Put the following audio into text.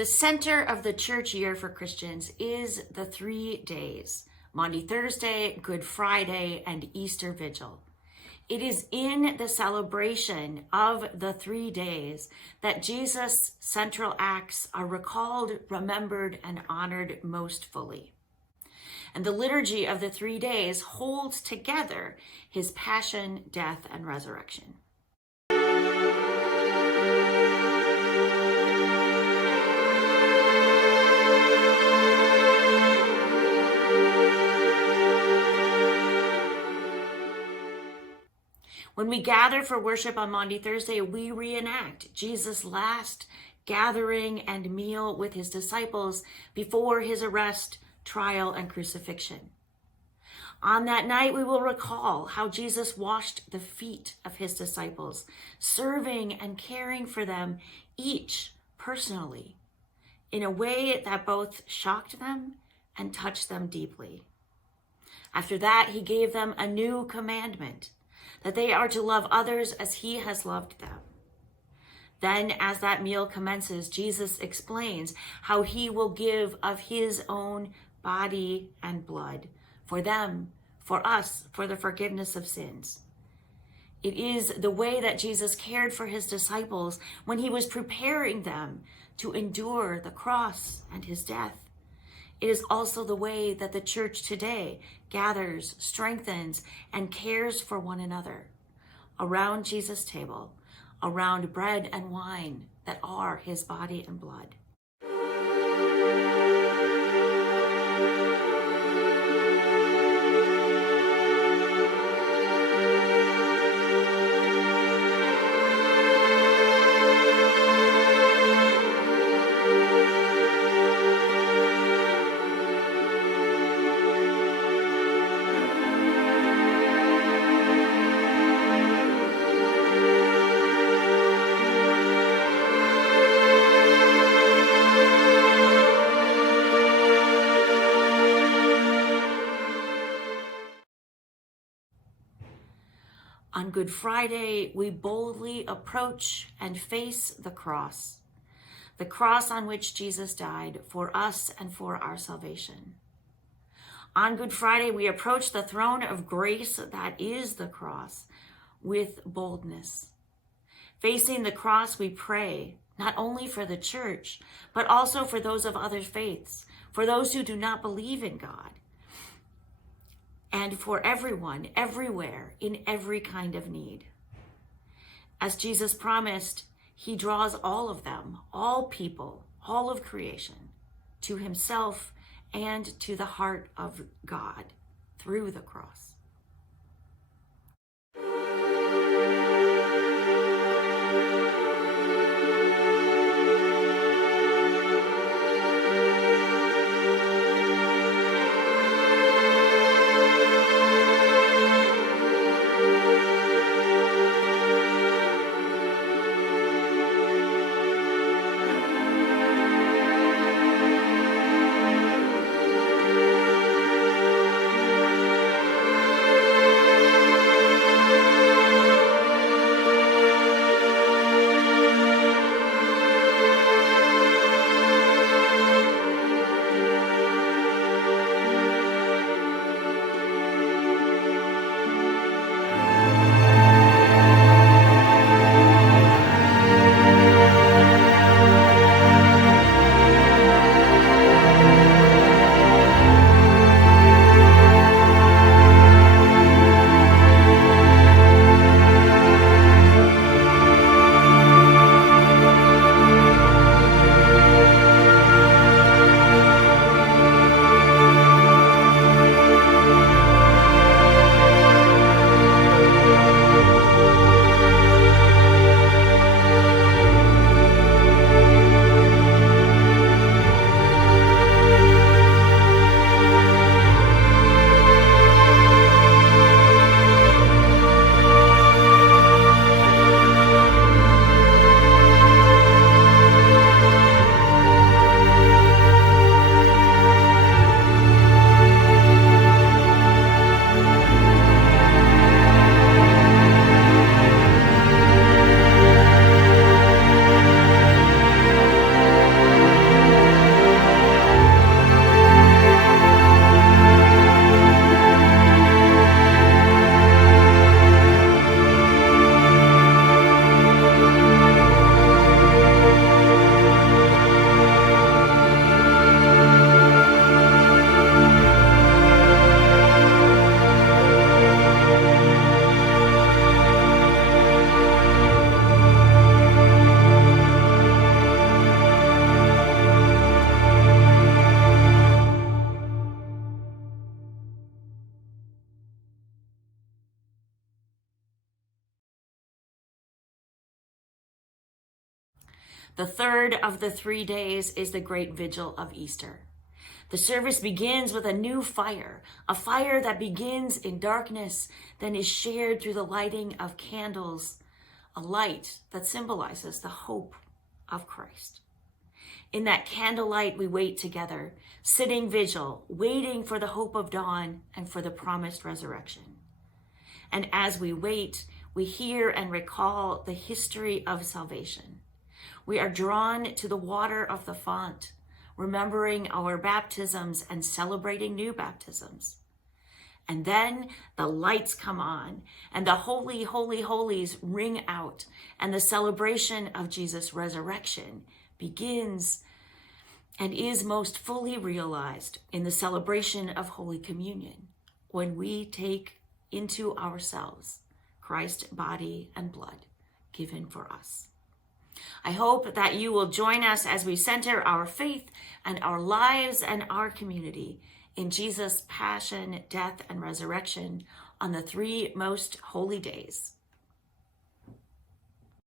The center of the church year for Christians is the 3 days, Maundy Thursday, Good Friday, and Easter Vigil. It is in the celebration of the 3 days that Jesus' central acts are recalled, remembered, and honored most fully. And the liturgy of the 3 days holds together his passion, death, and resurrection. When we gather for worship on Maundy Thursday, we reenact Jesus' last gathering and meal with his disciples before his arrest, trial, and crucifixion. On that night, we will recall how Jesus washed the feet of his disciples, serving and caring for them each personally in a way that both shocked them and touched them deeply. After that, he gave them a new commandment, that they are to love others as he has loved them. Then, as that meal commences, Jesus explains how he will give of his own body and blood for them, for us, for the forgiveness of sins. It is the way that Jesus cared for his disciples when he was preparing them to endure the cross and his death. It is also the way that the church today gathers, strengthens, and cares for one another around Jesus' table, around bread and wine that are his body and blood. On Good Friday, we boldly approach and face the cross on which Jesus died for us and for our salvation. On Good Friday, we approach the throne of grace that is the cross with boldness. Facing the cross, we pray not only for the church, but also for those of other faiths, for those who do not believe in God, and for everyone, everywhere, in every kind of need. As Jesus promised, he draws all of them, all people, all of creation, to himself and to the heart of God through the cross. The third of the 3 days is the great vigil of Easter. The service begins with a new fire, a fire that begins in darkness, then is shared through the lighting of candles, a light that symbolizes the hope of Christ. In that candlelight, we wait together, sitting vigil, waiting for the hope of dawn and for the promised resurrection. And as we wait, we hear and recall the history of salvation. We are drawn to the water of the font, remembering our baptisms and celebrating new baptisms. And then the lights come on and the holy, holy, holies ring out, and the celebration of Jesus' resurrection begins and is most fully realized in the celebration of Holy Communion, when we take into ourselves Christ's body and blood given for us. I hope that you will join us as we center our faith and our lives and our community in Jesus' passion, death, and resurrection on the 3 most holy days.